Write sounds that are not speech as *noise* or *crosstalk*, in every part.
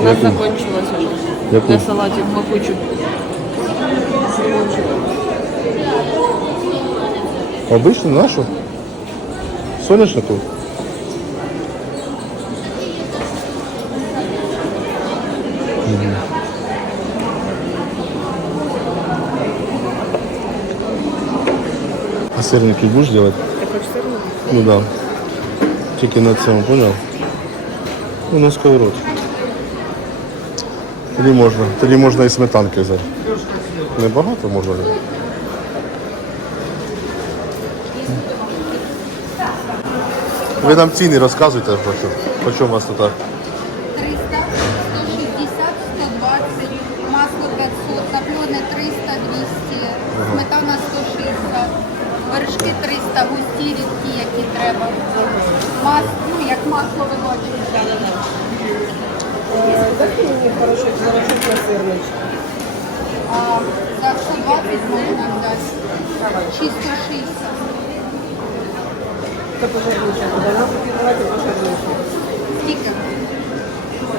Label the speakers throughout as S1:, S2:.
S1: у нас
S2: Яку?
S1: закончилось уже.
S2: Яку?
S1: Для салатів пахучу.
S2: Обичну нашу? Соняшнику? Мгм. А сырники будешь делать?
S1: Ти хочеш сирну?
S2: Ну да. Тільки на цьому, понял? Ну, на сковородці. Тоді можна. Тоді можна і сметанки взяти. Небагато можна взяти. Ви нам ціни розказуйте, по чому- по чому у вас тут?
S3: 300, 160, 120, масло 500, топлене 300, 200, сметана 160, вершки 300, густі, рідкі, які треба. Мас, ну, як масло виночне.
S1: Дайте мені хороший заражок на сирничку.
S3: А за 120 можна взяти. Чи 160.
S1: Це пожарніше буде, да? Давайте пожарніше.
S3: Скільки?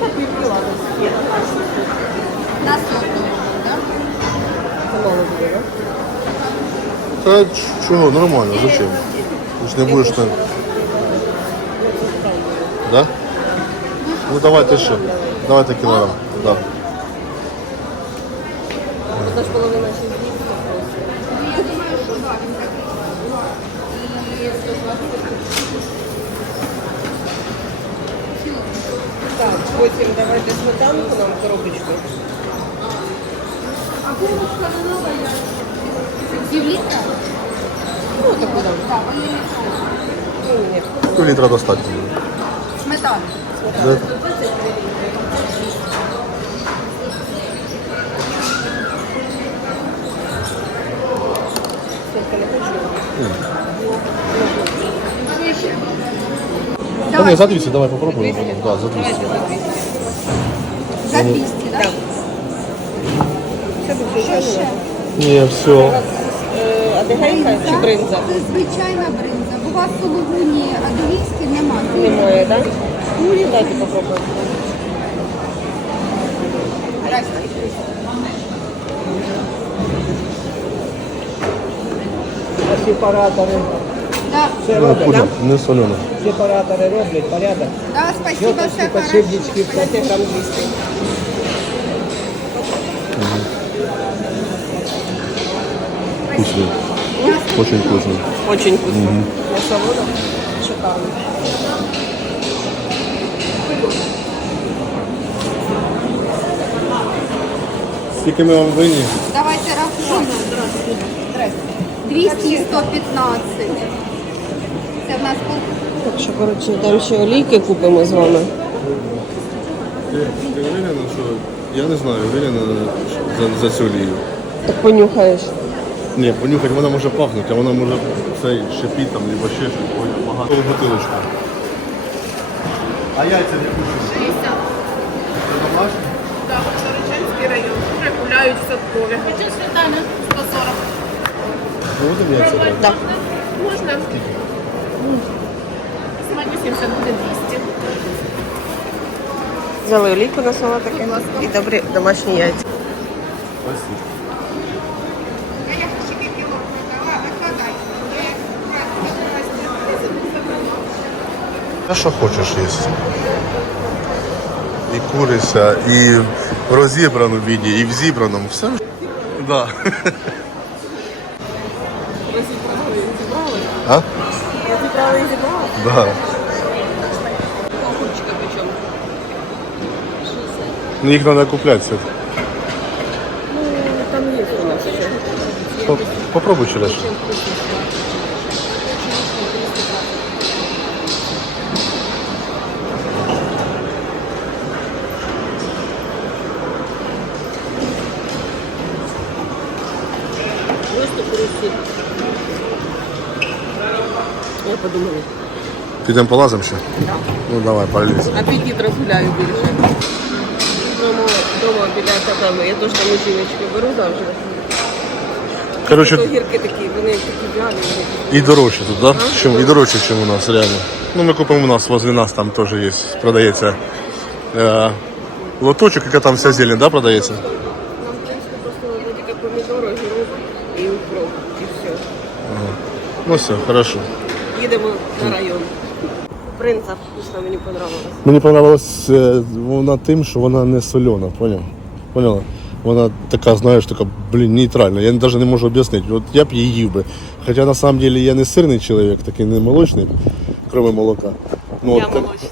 S1: Так, пів кіла десь.
S3: На сотню, так?
S1: Це мало буде, да?
S2: Та ч- чого, нормально, зачем? Ти ж не будеш там. Да? Ну давайте ще. Давайте кілограм. Да.
S1: потім давайте сметанку нам коробочку.
S3: А булочка не нова я. Пів літра?
S1: Ну, таку дам.
S3: Так, вони не
S1: Ну, ні.
S2: Пів літра достатньо.
S3: Сметана.
S2: Да?
S1: Тільки не хочу.
S3: Вище.
S2: Та ні, за 200, давай попробуємо. Да, за 200.
S3: За 200, так? Що ще?
S2: Ні, все.
S1: Е, чи бринза?
S3: Це звичайна бринза. Бо у вас сологуні адовійські немає.
S1: Немає, так? Ну, дайте попробуємо.
S4: Сепаратори,
S3: Да,
S4: це
S2: Ну,
S4: роблять,
S2: понял, не солено.
S4: сепаратори роблять порядок.
S3: да, спасибо, все хорошо.
S1: 5 грам 200.
S2: Вкусний. Очень вкусний.
S1: Очень вкусно. На солоду. Шикарно.
S2: Скільки ми вам винні?
S3: Давайте рахуємо. 200 і 115. Це в нас
S1: Так що, коротше, там ще олійки купимо з вами.
S2: Ти, уверена, що... Я не знаю, уверена за, за цю олію.
S1: Так понюхаєш.
S2: Ні, понюхати вона може пахнути, а вона може цей шипіт там, або ще щось, ой, багато бутилочку. А яйця не кушають?
S5: 60.
S2: Це домашні?
S5: Так, Сорочанський район. Вже гуляють в садкові. Світання 140.
S2: Будемо яйця брати?
S1: Так.
S5: Можна? Сьогодні 70 буде 200.
S1: Взяли олійку на салатики і добрі домашні яйця.
S2: Спасибо.
S3: А
S2: що хочеш їсти? І куриця, і в розібраному віді, і в зібраному. Все. Да. А?
S1: Зібрали і зібрали.
S2: Да.
S1: Огурчика причому.
S2: Ну їх треба купляти сьогодні.
S1: Ну, там є у нас ще.
S2: По- Попробуй черешню.
S1: Я подумала.
S2: Підемо полазимо ще? Ну давай, поліз.
S1: Апетит розгуляю більше. Дома, дома біля тебе. Я теж там жіночки беру завжди.
S2: Коротше,
S1: Огірки такі, вони такі вялі. вони такі.
S2: і дорожче тут, да? Чим, і дорожче, ніж у нас, реально. Ну, ми купимо у нас, возле нас там теж є, продається е, Лоточок, яка там вся зелень, да, продається?
S1: Нам, в принципі, просто не тільки помідори, огірок і укроп, і все.
S2: Ну все, хорошо.
S1: Їдемо на район. Принца вкусно, мені понравилось.
S2: Мені понравилась е, вона тим, що вона не солена, поняв? Поняла? Вона така, знаєш, така, блін, нейтральна. Я навіть не можу об'яснити. От я б її їв би. Хоча на самом деле я не сирний чоловік, такий не молочний, крім молока. Ну,
S1: Я
S2: от так-
S1: молочна.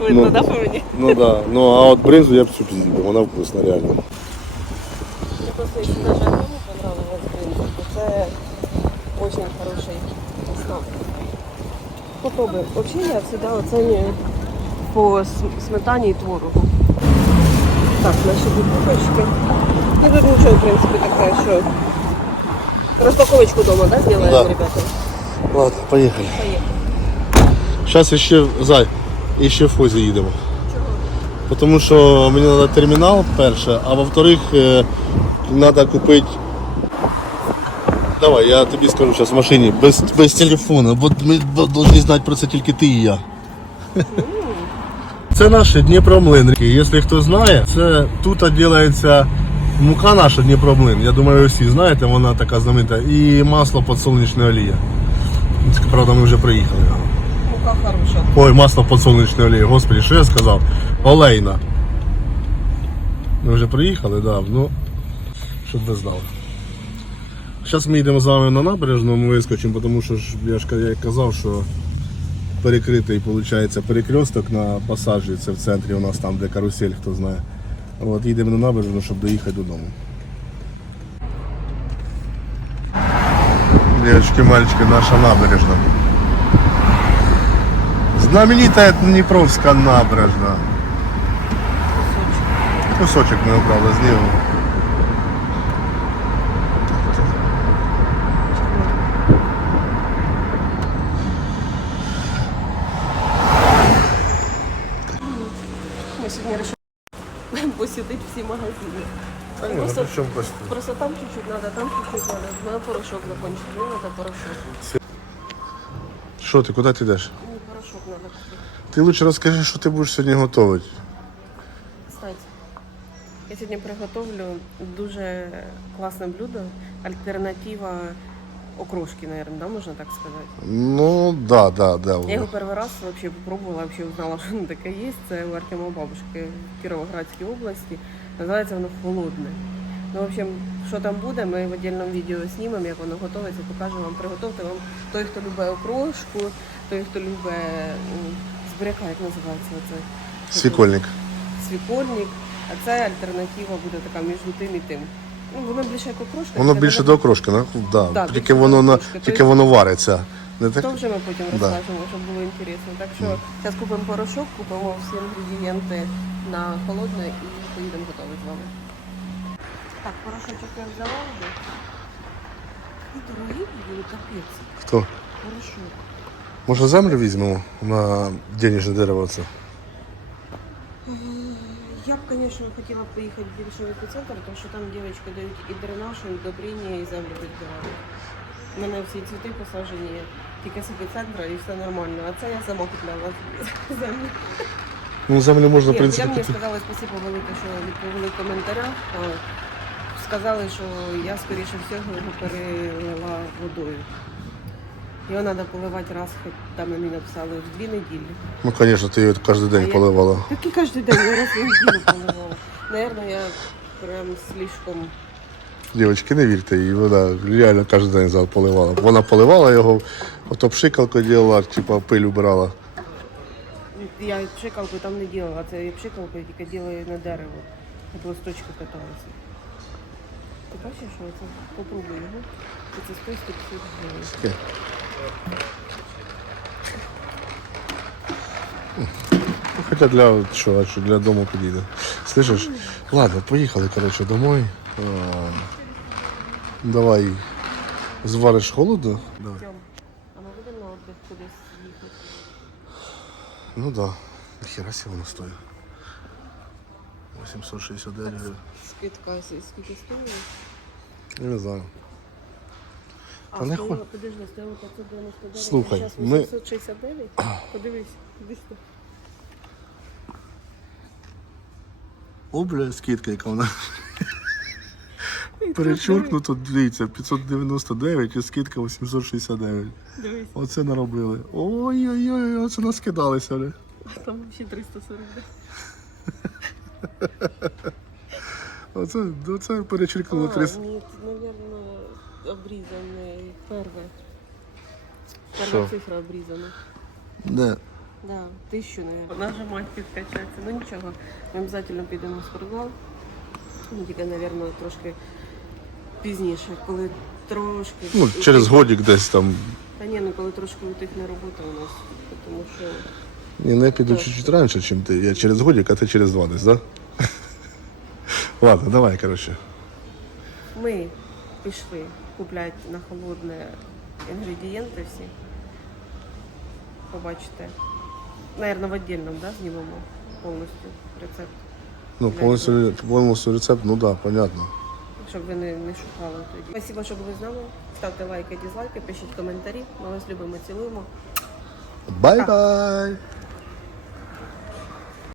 S1: Видно, да, по мені?
S2: Ну да. Ну а от бринзу я б цю з'їв, вона вкусна, реально.
S1: Мне просто если даже одному понравилось принца, то це очень хороший знак. Попробуй. Вообще я всегда оцениваю по сметані і творогу. Так, наші бутылочки. Ну тут нічого, в принципі, таке, що розпаковочку дома, да, сделаем,
S2: Да.
S1: ребята?
S2: Ладно, поїхали.
S1: Поехали.
S2: Зараз ще зай, і ще в Фозі їдемо. Чого? Тому що мені треба термінал перше, а во-вторых, треба купити. Давай, я тобі скажу зараз в машині, без, без телефону, бо ми повинні знати про це тільки ти і я. *laughs* Це наші Дніпромлин. Якщо хто знає, це тут робиться мука наша Дніпромлин. Я думаю, ви всі знаєте, вона така знаменита. І масло подсолнечна олія. Правда, ми вже приїхали.
S1: Мука хороша.
S2: Ой, масло подсолнечної олії. Господи, що я сказав? Олейна. Ми вже приїхали, да, ну, щоб ви знали. Зараз ми йдемо з вами на набережну, ми вискочимо, тому що ж, я ж я казав, що перекритий виходить, перекресток на пасажі, це в центрі у нас там, де карусель, хто знає. От їдемо на набережну, щоб доїхати додому. Девочки, мальчики, наша набережна. Знаменитая Днепровская набережна. Кусочек ми обрали зліва.
S1: Ми всі магазини. Просто, просто там чуть-чуть надо, там чуть-чуть надо. У порошок закончився, мені надо порошок.
S2: Що ти, куди ти йдеш?
S1: Мені порошок надо купити.
S2: Ти лучше розкажи, що ти будеш сьогодні готувати.
S1: Кстати, я сьогодні приготовлю дуже класне блюдо, альтернатива окрошки, наверное, да, можна так сказати.
S2: Ну, да, да, да.
S1: Я його перший раз вообще попробувала, вообще узнала, що воно таке є. Це у Артема бабушки в Кіровоградській області. Називається воно холодне. Ну, в общем, що там буде, ми в віддільному відео знімемо, як воно готується, покажемо вам, приготовте вам той, хто любить окрошку, той, хто любить м, з буряка, як називається це?
S2: Свікольник.
S1: Свікольник. А це альтернатива буде така між тим і тим. Ну, воно більше як окрошка.
S2: Воно більше до окрошки, да? Да.
S1: Да,
S2: тільки
S1: більше
S2: воно
S1: до
S2: на
S1: окрошки.
S2: тільки
S1: Тобто-
S2: воно вариться. Не так?
S1: То вже ми потім
S2: Да.
S1: розкажемо, щоб було інтересно. Так що зараз купимо порошок, купимо всі інгредієнти на холодне і поїдемо готувати з вами. Так, порошочок я взяла вже. І дорогі були капець.
S2: Хто?
S1: Порошок.
S2: Може землю візьмемо на денежне дерево це?
S1: Я б, звісно, хотіла б поїхати більше в епіцентр, тому що там дівчатки дають і дренаж, і удобрення, і землю відбирають. У мене всі цвіти посаджені тільки з епіцентра і все нормально. А це я сама купляла *laughs* землю.
S2: Ну, землю можна, в
S1: Ні,
S2: принципі,
S1: я мені
S2: купити.
S1: сказали спасибо велике, що відповіли в коментарях. А, Сказали, що я скоріше всього його перелила водою. Його треба поливати раз, хоч там мені написали в дві неділі.
S2: Ну, звісно, ти її кожен день
S1: я-
S2: поливала.
S1: Так і кожен день, я раз в неділю поливала. Наверно, я прям слишком
S2: Дівчатки, не вірте їй, вона реально кожен день зал поливала. Вона поливала його, ото пшикалку робила, типа пиль убирала.
S1: Я пшикалку там не делала, це я пшикалку я тільки делаю на дерево. От листочки каталися. Ти бачиш, що це? Попробуй його. Це 100 150 гривень.
S2: Таке. Ну, Хоча для що для дому підійде. Слышиш? Ладно, поїхали, коротше, домой. А, Давай звариш холодно? Давай.
S1: Тьом, а ми будемо на отдих кудись їхати?
S2: Ну да. Ніхера сі воно стоїть. 869 гривень.
S1: Скидка, скільки стоїть?
S2: Я не знаю.
S1: А,
S2: Та не
S1: стоїла,
S2: хо-
S1: подожди, 599,
S2: Слухай,
S1: зараз
S2: ми-
S1: 869? Подивись, іди сюди.
S2: О, бля, скидка, яка вона. Перечуркнуто, дивіться, 599 і скидка 869.
S1: Дивись,
S2: Оце наробили. Ой-ой-ой, оце наскидалися. Бля.
S1: там взагалі 340.
S2: Оце, оце перечеркнуло
S1: А,
S2: 300.
S1: ні, мабуть, обрізане перве.
S2: Що?
S1: Перша цифра обрізана.
S2: Де?
S1: Да, тисячу, наверное. Нажимать підкачатися. Ну нічого, ми обов'язково підемо в спортзал. Ну, тільки, мабуть, трошки пізніше, коли трошки.
S2: Ну, через годик десь там.
S1: Та ні, ну коли трошки утихне робота у нас, тому що
S2: Ні, ну я піду чуть-чуть раніше, ніж ти. Я через годик, а ти через два десь, так? Да? *laughs* Ладно, давай, коротше.
S1: ми пішли купляти на холодне інгредієнти всі. Побачите. Наверно, в отдельном, да, знімемо повністю рецепт.
S2: Ну, повністю, повністю рецепт, ну да, понятно.
S1: Щоб ви не, не шукали тоді. Спасибо, що були з нами. Ставте лайки, дізлайки, пишіть коментарі. Ми вас любимо, цілуємо.
S2: Бай-бай!